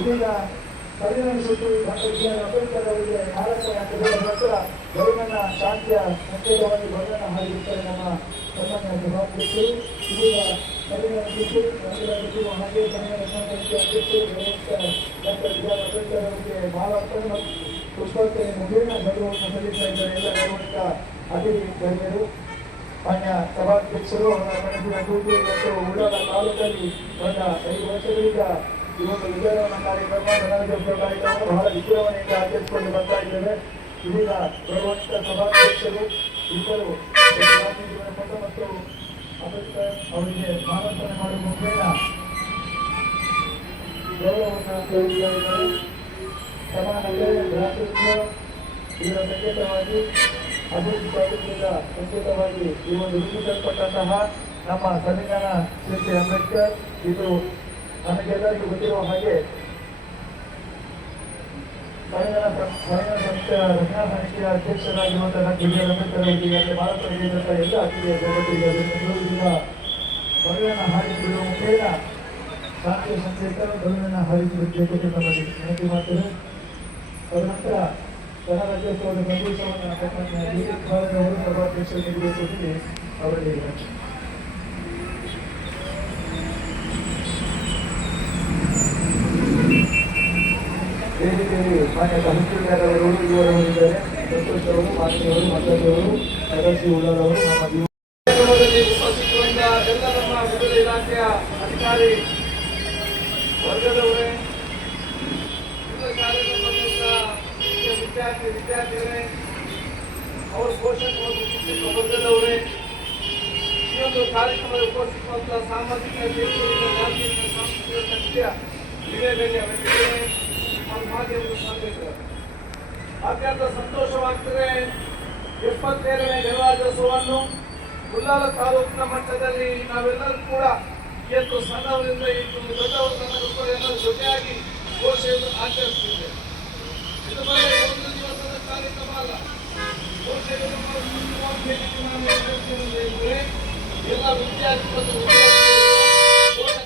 ಇದೀಗ ಪರಿಣಮಿಸಿದ್ದು doctor B R Ambedkar ಅವರಿಗೆ ಭಾರತ ನಂತರ ಗೌರವನ ಶಾಂತಿಯ ಸಂಕೇತವಾಗಿ ಗೌರವನ ಹಾಕಿರುತ್ತಾರೆ ನಮ್ಮ ಸನ್ಮಾನ್ಯ ಸಭಾಧ್ಯಕ್ಷರು. ಇದೀಗ ಪರಿಣಮಿಸಿದ್ದು ಹಾಗೆ ಅಧ್ಯಕ್ಷರು ಡಾಕ್ಟರ್ ಬಿ ಆರ್ ಅಂಬೇಡ್ಕರ್ ಅವರಿಗೆ ಭಾರತ ಪುಷ್ಪಾರ್ಚನೆ ಮುಖೇನ ಗೌರವವನ್ನು ಸಲ್ಲಿಸ್ತಾ ಇದ್ದಾರೆ. ಎಲ್ಲ ಗೌರವಿತ ಅತಿಥಿ ಗಣ್ಯರು, ಮಾನ್ಯ ಸಭಾಧ್ಯಕ್ಷರು ಅವರ ಮನಸ್ಸಿನ ಕೂತು ಮತ್ತು ಉಳ್ಳಾಲ ತಾಲೂಕಲ್ಲಿ ಕಳೆದ 5 ವರ್ಷಗಳಿಂದ ಈ ಒಂದು ವಿಚಾರವನ್ನ ಕಾರ್ಯಕ್ರಮ ಗಣರಾಜ್ಯೋತ್ಸವ ಕಾರ್ಯಕ್ರಮ ಬಹಳ ವಿಜೃಂಭಣೆಯಿಂದ ಆಚರಿಸಿಕೊಂಡು ಬರ್ತಾ ಇದ್ದೇವೆ. ಇದೀಗ ಗೌರವಾನ್ವಿತ ಸಭಾಧ್ಯಕ್ಷರು ಇಬ್ಬರು ಮತ್ತು ಅಂಬೇಡ್ಕರ್ ಅವರಿಗೆ ಮಾನಾರ್ಪಣೆ ಮಾಡುವ ಮುಖೇನ ಗೌರವವನ್ನು ತೋರಿಸಿದ್ದಾರೆ. ಸಮಾನತೆ ಭ್ರಾತೃತ್ವ ಇದರ ಸಂಕೇತವಾಗಿ ಅಭಿವೃದ್ಧಿ ಸ್ವಾತಂತ್ರ್ಯದ ಸಂಕೇತವಾಗಿ ಈ ಒಂದು ರೂಪಿಸಲ್ಪಟ್ಟಂತಹ ನಮ್ಮ ಸಂವಿಧಾನ ಶ್ರೀ ಅಂಬೇಡ್ಕರ್, ಇದು ನಮಗೆಲ್ಲರಿಗೂ ಗೊತ್ತಿರುವ ಹಾಗೆ ಸಂವಿಧಾನ ಸಂಸ್ಥೆಯ ರಚನಾ ಸಮಿತಿಯ ಅಧ್ಯಕ್ಷರಾಗಿರುವಂತಹ ಡಾಕ್ಟರ್ ಬಿ ಆರ್ ಅಂಬೇಡ್ಕರ್ ಅವರಿಗೆ ಭಾರತ ಎಲ್ಲ ಅತಿಥಿಯ ಜಗತ್ತಿಗೆ ಸಂವಿಧಾನ ಹಾರಿಸಿಬಿಡುವ ಮುಖೇನ ಶಾಂತಿಯ ಸಂಕೇತ ಸಂವಿಧಾನ ಹಾರಿಸಿಬಿಡಬೇಕು ಎಂದು ನಮಗೆ ವಿನಂತಿ ಮಾಡ್ತೇವೆ. ತದನಂತರ ಗಣರಾಜ್ಯೋತ್ಸವದ ಸಂದೇಶವನ್ನು ಅವರು ಸಭಾಧ್ಯಕ್ಷರು ನೀಡಬೇಕು ಅವರಲ್ಲಿ ವೇದಿಕೆಯಲ್ಲಿ ಮಾನ್ಯ ತಹಸೀಲ್ದಾರ್ ಅವರು ಇವರು ಇದ್ದಾರೆ. ಸಂತೋಷ್ ಅವರು, ಮಾನ್ಯವರು, ಮಲ್ಲದವರು, ಸದಾಶಿವ ಉಳ್ಳಾರವರು, ನಮ್ಮ ಉಪಸ್ಥಿತರಿಂದ ಎಲ್ಲ ನಮ್ಮ ವಿವಿಧ ಇಲಾಖೆಯ ಅಧಿಕಾರಿ ವರ್ಗದವರೇ, ಶಾಲೆಗೆ ಬಂದಂತ ವಿದ್ಯಾರ್ಥಿಗಳೇ, ಅವರ ಪೋಷಕರು, ಶಿಕ್ಷಕ ವರ್ಗದವರೇ, ಈ ಒಂದು ಕಾರ್ಯಕ್ರಮದ ಉಪಸ್ಥಿತವಾದ ಸಾಮಾಜಿಕ ಧಾರ್ಮಿಕ ಸಾಂಸ್ಕೃತಿಕ ಸತ್ಯ ಹಿರಿಯ ವ್ಯಕ್ತಿಗಳೇ, ಮಾಧ್ಯಮದ ಸ್ನೇಹಿತರೆ, ಅತ್ಯಂತ ಸಂತೋಷವಾಗ್ತದೆ. 77ನೇ ಗಣರಾಜ್ಯೋತ್ಸವವನ್ನು ಉಳ್ಳಾಲ ತಾಲೂಕಿನ ಮಟ್ಟದಲ್ಲಿ ನಾವೆಲ್ಲರೂ ಕೂಡ ಇವತ್ತು ಸಣ್ಣವರಿಂದ ಇಟ್ಟು ದೊಡ್ಡವರ ತನಕ ಎಲ್ಲರೂ ಜೊತೆಯಾಗಿ ಘೋಷೆಯನ್ನು ಆಚರಿಸುತ್ತಿದ್ದೇವೆ. ಇದು ಬರೀ ಒಂದು ದಿವಸದ ಕಾರ್ಯಕ್ರಮ ಅಲ್ಲ. ಘೋಷೆಯನ್ನು ಎಲ್ಲ ವಿದ್ಯಾರ್ಥಿ ಮತ್ತು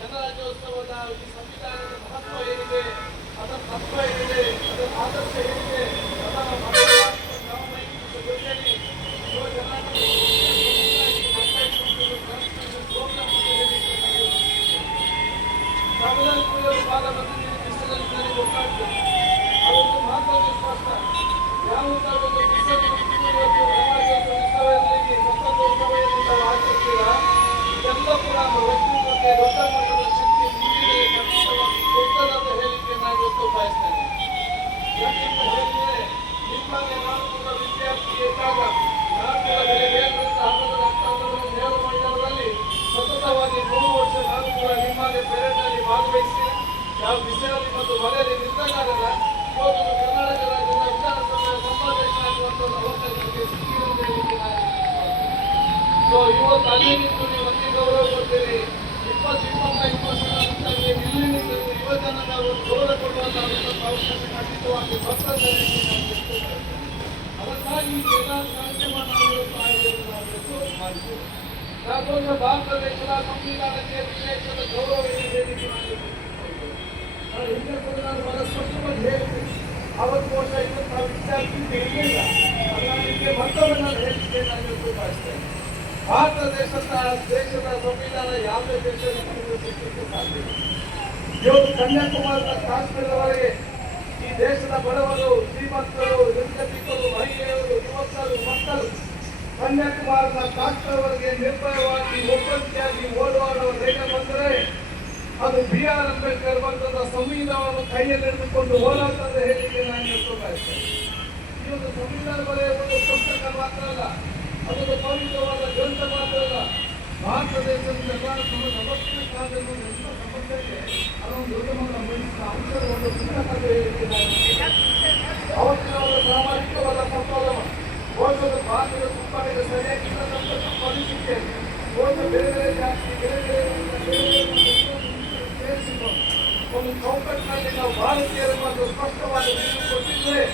ಗಣರಾಜ್ಯೋತ್ಸವದ ಈ ಸಂವಿಧಾನದ ಮಹತ್ವ ಏನಿದೆ, ಅದರ ತತ್ವ ಏನಿದೆ, ಅದರ ಆದರ್ಶ ಏನಿದೆ, ಅದರ ಜೊತೆಯಲ್ಲಿ ಭಾಗ ಬಂದಿದೆ. ದಿವಸದಲ್ಲಿ ಗೊತ್ತಾಗ್ತದೆ ಅದೊಂದು ಮಹತ್ವದ ಸ್ಪಷ್ಟ. ಯಾವ ಒಂದು ಆಚರಿಸಿಲ್ಲ ಇದೆಲ್ಲ ಕೂಡ ವ್ಯಕ್ತಿತ್ವಕ್ಕೆ ದೊಡ್ಡ ಮಟ್ಟದ ಶಕ್ತಿ ಕೊಡ್ತದಂತ ಹೇಳಿಕೆ ನಾನು ಇವತ್ತು ಬಯಸ್ತೇನೆ. ಯಾಕೆಂತ ಹೇಳಿದ್ರೆ ನಿಮ್ಮಲ್ಲಿ ನಾನು ಕೂಡ ವಿದ್ಯಾರ್ಥಿ ಇದ್ದಾಗ ನಾನು ಕೂಡ ಬೆಳಗ್ಗೆಯಿಂದ ಹಬ್ಬದ ರಕ್ತವನ್ನು ನೇರು ಮಂಡಲದಲ್ಲಿ ಸತತವಾಗಿ 3 ವರ್ಷ ನಾನು ಕೂಡ ನಿಮ್ಮಲ್ಲಿ ಪೆರೇಡ್ನಲ್ಲಿ ಭಾಗವಹಿಸಿ ಯಾವ ವಿಷಯದಲ್ಲಿ ಮತ್ತು ಮನೆಯಲ್ಲಿ ನಿಂತಾಗಲ್ಲ ಇವತ್ತು ಕರ್ನಾಟಕ ರಾಜ್ಯದ ವಿಧಾನಸಭೆಯ ಸಭಾಧ್ಯಕ್ಷರಾಗುವಂತಹ ಅವಕಾಶಕ್ಕೆ ಸಿಕ್ಕಿರುವುದೇ ಇವತ್ತು ಅಲ್ಲಿ ನಿಂತು ನೀವು ಅತಿ ಗೌರವ ಕೊಡ್ತೀರಿ. 20-25 ವರ್ಷಗಳ ನಂತರ ಇಲ್ಲಿ ನಿಂತು ಯುವಜನರ ಗೌರವ ಕೊಡುವಂತಹ ಅವಕಾಶ ಖಂಡಿತವಾಗಿ ಬರ್ತದೆ. ಅದಕ್ಕಾಗಿ ಎಲ್ಲ ಕಾರ್ಯಕ್ರಮ ನಾವು ಆಯೋಜನೆ ಮಾಡಿದ್ದೇವೆ. ಯಾಕಂದ್ರೆ ಭಾರತ ದೇಶದ ಸಂವಿಧಾನಕ್ಕೆ ವಿಶೇಷದ ಗೌರವ ವೇದಿಕೆ ನಾನು ಹಿಂದೆ ಕೂಡ ನಾನು ಬಹಳ ಸ್ಪಷ್ಟವಾಗಿ ಹೇಳ್ತೀನಿ. ಅವತ್ತು ವರ್ಷ ಇವತ್ತು ನಾವು ವಿದ್ಯಾರ್ಥಿ ಇರಲಿಲ್ಲ. ಅದಕ್ಕೆ ಮತ್ತೊಮ್ಮೆ ನಾನು ಹೇಳಿಕೆ ನಾನು ಇವತ್ತು ಬಯಸ್ತೇನೆ. ಭಾರತ ದೇಶದ ಸಂವಿಧಾನ ಯಾವುದೇ ದೇಶದಲ್ಲಿ ಸಿಕ್ಕಲಿಕ್ಕೆ ಸಾಧ್ಯ ಇಲ್ಲ. ಇವತ್ತು ಕನ್ಯಾಕುಮಾರಿನ ಕಾಶ್ಮೀರದವರೆಗೆ ಈ ದೇಶದ ಬಡವರು, ಶ್ರೀಮಂತರು, ನಿರ್ಗತಿಕರು, ಮಹಿಳೆಯರು, ಯುವಕರು, ಮಕ್ಕಳು ಕನ್ಯಾಕುಮಾರಿನ ಕಾಶ್ಮೀರವರೆಗೆ ನಿರ್ಭಯವಾಗಿ ಒಬ್ಬಂಟಿಯಾಗಿ ಓಡಾಡುವ ಧೈರ್ಯ ಬಂದರೆ ಅದು BR ಅಂಬೇಡ್ಕರ್ ಬಂದ ಸಂವಿಧಾನವನ್ನು ಕೈಯಲ್ಲಿ ಹಿಡಿದುಕೊಂಡು ಹೋರಾಟದ ಹೇಳಿಕೆ ನಾನು ಇವತ್ತು ಬಯಸ್ತೇನೆ. ಈ ಒಂದು ಸಂವಿಧಾನ ಬರೆಯುವ ಪುಸ್ತಕ ಮಾತ್ರ ಅಲ್ಲ, ಅದೊಂದು ಪವಿತ್ರವಾದ ಗ್ರಂಥ ಮಾತ್ರ ಅಲ್ಲ. ಭಾರತ ದೇಶದ ಎಲ್ಲ ಸಮಸ್ಯೆ ಕಾಲದಲ್ಲಿ ಎಲ್ಲ ಸಮಸ್ಯೆಗೆ ಅದೊಂದು ಅಂಶದ ಪುಸ್ತಕದ ಹೇಳಿಕೆ ಅವತ್ತಿನ ಒಂದು ಸಾಮಾಜಿಕವಾದ ಸಂಪಾದನ ಹೋದ ಭಾರತದ ತುಂಬಾಗ ಸರಿಯಾಗಿರ್ತಕ್ಕಂಥ ಪರಿಸ್ಥಿತಿ ಹೋದ ಬೇರೆ ಬೇರೆ ಜಾತಿ ಬೇರೆ ಸೇರಿಸಿಕೊಂಡು ಒಂದು ಚೌಕಟ್ಟಿನಲ್ಲಿ ನಾವು ಭಾರತೀಯರು ಮತ್ತು ಸ್ಪಷ್ಟವಾದ ನಿಲುವು ಕೊಟ್ಟಿದ್ರೆ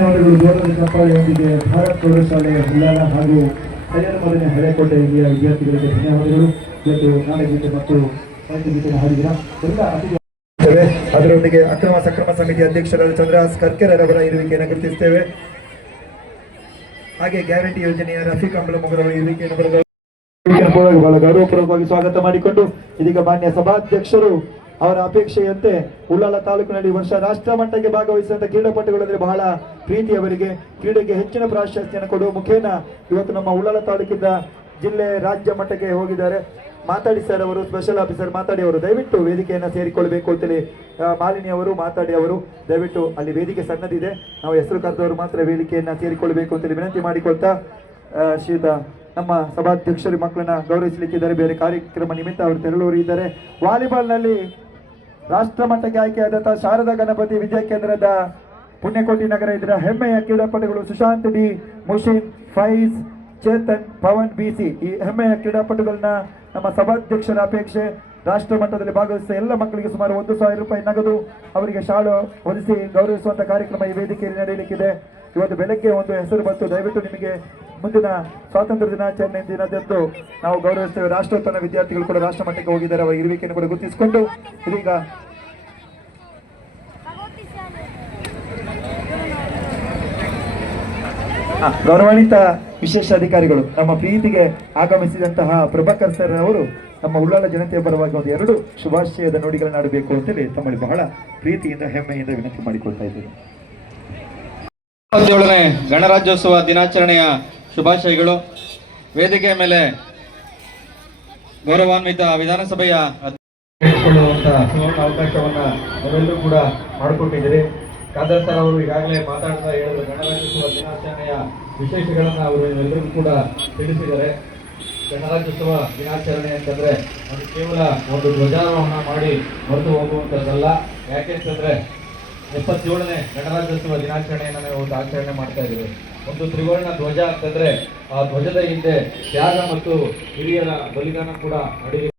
ಧನ್ಯವಾದಗಳು. ಜೋರದ ಚಪ್ಪಾಳೆಯೊಂದಿಗೆ ಭಾರತ್ ಪ್ರೌಢಶಾಲೆ ಉಳ್ಳಾಲ ಹಾಗೂ ಕಲ್ಯಾಣ ಮೊದಲನೇ ಹಳೆಕೋಟೆ ಇಲ್ಲಿಯ ವಿದ್ಯಾರ್ಥಿಗಳಿಗೆ ಧನ್ಯವಾದಗಳು. ಇವತ್ತು ನಾಡಗೀತೆ ಮತ್ತು ಸಾಹಿತ್ಯಗೀತೆಯನ್ನು ಹಾಡಿದಿರ ಎಲ್ಲ ಅತಿಥಿ. ಅದರೊಂದಿಗೆ ಅಕ್ರಮ ಸಕ್ರಮ ಸಮಿತಿ ಅಧ್ಯಕ್ಷರಾದ ಚಂದ್ರಹಾಸ್ ಕರ್ಕೆರವರ ಇರುವಿಕೆಯನ್ನು ಗುರುತಿಸುತ್ತೇವೆ. ಹಾಗೆ ಗ್ಯಾರಂಟಿ ಯೋಜನೆಯ ರಫೀಕ್ ಅಂಬಲಮೊಗರವರ ಇರುವಿಕೆಯನ್ನು ಬಹಳ ಗೌರವಪೂರ್ವಕವಾಗಿ ಸ್ವಾಗತ ಮಾಡಿಕೊಂಡು ಇದೀಗ ಮಾನ್ಯ ಸಭಾಧ್ಯಕ್ಷರು ಅವರ ಅಪೇಕ್ಷೆಯಂತೆ ಉಳ್ಳಾಲ ತಾಲೂಕಿನಲ್ಲಿ ವರ್ಷ ರಾಷ್ಟ್ರ ಮಟ್ಟಕ್ಕೆ ಭಾಗವಹಿಸಿದಂತ ಕ್ರೀಡಾಪಟುಗಳಂದ್ರೆ ಬಹಳ ಪ್ರೀತಿಯವರಿಗೆ ಕ್ರೀಡೆಗೆ ಹೆಚ್ಚಿನ ಪ್ರಾಶಸ್ತ್ಯವನ್ನು ಕೊಡುವ ಮುಖೇನ ಇವತ್ತು ನಮ್ಮ ಉಳ್ಳಾಲ ತಾಲೂಕಿಂದ ಜಿಲ್ಲೆ ರಾಜ್ಯ ಮಟ್ಟಕ್ಕೆ ಹೋಗಿದ್ದಾರೆ. ಮಾತಾಡಿ ಸರ್ ಅವರು, ಸ್ಪೆಷಲ್ ಆಫೀಸರ್ ಮಾತಾಡಿ ಅವರು ದಯವಿಟ್ಟು ವೇದಿಕೆಯನ್ನು ಸೇರಿಕೊಳ್ಬೇಕು ಅಂತೇಳಿ ಮಾಲಿನಿ ಅವರು ಮಾತಾಡಿ ಅವರು ದಯವಿಟ್ಟು ಅಲ್ಲಿ ವೇದಿಕೆ ಸಣ್ಣದಿದೆ, ನಾವು ಹೆಸರು ಕರೆದವರು ಮಾತ್ರ ವೇದಿಕೆಯನ್ನು ಸೇರಿಕೊಳ್ಬೇಕು ಅಂತೇಳಿ ವಿನಂತಿ ಮಾಡಿಕೊಳ್ತಾ ಶ್ರೀಯುತ ನಮ್ಮ ಸಭಾಧ್ಯಕ್ಷರು ಮಕ್ಕಳನ್ನ ಗೌರವಿಸಲಿಕ್ಕಿದ್ದಾರೆ. ಬೇರೆ ಕಾರ್ಯಕ್ರಮ ನಿಮಿತ್ತ ಅವರು ತೆರಳೂರು ಇದ್ದಾರೆ. ವಾಲಿಬಾಲ್ನಲ್ಲಿ ರಾಷ್ಟ್ರ ಮಟ್ಟಕ್ಕೆ ಆಯ್ಕೆಯಾದಂತಹ ಶಾರದಾ ಗಣಪತಿ ವಿದ್ಯಾಕೇಂದ್ರದ ಪುಣ್ಯಕೋಟಿ ನಗರ ಇದರ ಹೆಮ್ಮೆಯ ಕ್ರೀಡಾಪಟುಗಳು ಸುಶಾಂತ್ ಡಿ, ಮುಷಿನ್, ಫೈಜ್, ಚೇತನ್, ಪವನ್ ಬಿಸಿ. ಈ ಹೆಮ್ಮೆಯ ಕ್ರೀಡಾಪಟುಗಳನ್ನ ನಮ್ಮ ಸಭಾಧ್ಯಕ್ಷರ ಅಪೇಕ್ಷೆ ರಾಷ್ಟ್ರ ಮಟ್ಟದಲ್ಲಿ ಭಾಗವಹಿಸಿದ ಎಲ್ಲ ಮಕ್ಕಳಿಗೆ ಸುಮಾರು 1,000 ರೂಪಾಯಿ ನಗದು ಅವರಿಗೆ ಶಾಲು ಹೊದಿಸಿ ಗೌರವಿಸುವಂತ ಕಾರ್ಯಕ್ರಮ ಈ ವೇದಿಕೆಯಲ್ಲಿ ನಡೆಯಲಿಕ್ಕಿದೆ. ಇವತ್ತು ಬೆಳಗ್ಗೆ ಒಂದು ಹೆಸರು ಬಂತು, ದಯವಿಟ್ಟು ನಿಮಗೆ ಮುಂದಿನ ಸ್ವಾತಂತ್ರ್ಯ ದಿನಾಚರಣೆ ದಿನದಂದು ನಾವು ಗೌರವಿಸ್ತೇವೆ. ರಾಷ್ಟ್ರೋತ್ಥಾನ ವಿದ್ಯಾರ್ಥಿಗಳು ಕೂಡ ರಾಷ್ಟ್ರ ಮಟ್ಟಕ್ಕೆ ಹೋಗಿದ್ದಾರೆ, ಅವರ ಇರುವಿಕೆಯನ್ನು ಕೂಡ ಗುರುತಿಸಿಕೊಂಡು ಇದೀಗ ಗೌರವಾನ್ವಿತ ವಿಶೇಷ ಅಧಿಕಾರಿಗಳು ನಮ್ಮ ಪ್ರೀತಿಗೆ ಆಗಮಿಸಿದಂತಹ ಪ್ರಭಾಕರ್ ಸರ್ ಅವರು ನಮ್ಮ ಉಳ್ಳಾಲ ಜನತೆಯ ಪರವಾಗಿ ಒಂದು 2 ಶುಭಾಶಯದ ನುಡಿಗಳನ್ನು ಆಡಬೇಕು ಅಂತೇಳಿ ತಮ್ಮಲ್ಲಿ ಬಹಳ ಪ್ರೀತಿಯಿಂದ ಹೆಮ್ಮೆಯಿಂದ ವಿನಂತಿ ಮಾಡಿಕೊಳ್ತಾ ಇದ್ದೇನೆ. 27ನೇ ಗಣರಾಜ್ಯೋತ್ಸವ ದಿನಾಚರಣೆಯ ಶುಭಾಶಯಗಳು. ವೇದಿಕೆಯ ಮೇಲೆ ಗೌರವಾನ್ವಿತ ವಿಧಾನಸಭೆಯ ಹೇಳಿಕೊಳ್ಳುವಂತ ಸುವರ್ಣ ಅವಕಾಶವನ್ನ ನಾವೆಲ್ಲರೂ ಕೂಡ ಮಾಡಿಕೊಟ್ಟಿದ್ದೀರಿ. ಖಾದರ್ ಸರ್ ಅವರು ಈಗಾಗಲೇ ಮಾತಾಡ್ತಾ ಹೇಳಿದ್ರು, ಗಣರಾಜ್ಯೋತ್ಸವ ದಿನಾಚರಣೆಯ ವಿಶೇಷಗಳನ್ನ ಅವರು ಎಲ್ಲರಿಗೂ ಕೂಡ ತಿಳಿಸಿದ್ದಾರೆ. ಗಣರಾಜ್ಯೋತ್ಸವ ದಿನಾಚರಣೆ ಅಂತಂದ್ರೆ ಅದು ಕೇವಲ ಒಂದು ಧ್ವಜಾರೋಹಣ ಮಾಡಿ ಹೊರಟು ಹೋಗುವಂಥದ್ದಲ್ಲ. ಯಾಕೆಂತಂದ್ರೆ 77ನೇ ಗಣರಾಜ್ಯೋತ್ಸವ ದಿನಾಚರಣೆಯನ್ನು ನಾವು ಆಚರಣೆ ಮಾಡ್ತಾ ಇದ್ದೀವಿ. ಒಂದು ತ್ರಿವರ್ಣ ಧ್ವಜ ಅಂತಂದ್ರೆ ಆ ಧ್ವಜದ ಹಿಂದೆ ತ್ಯಾಗ ಮತ್ತು ಹಿರಿಯರ ಬಲಿದಾನ ಕೂಡ ನಡೆಯುತ್ತೆ.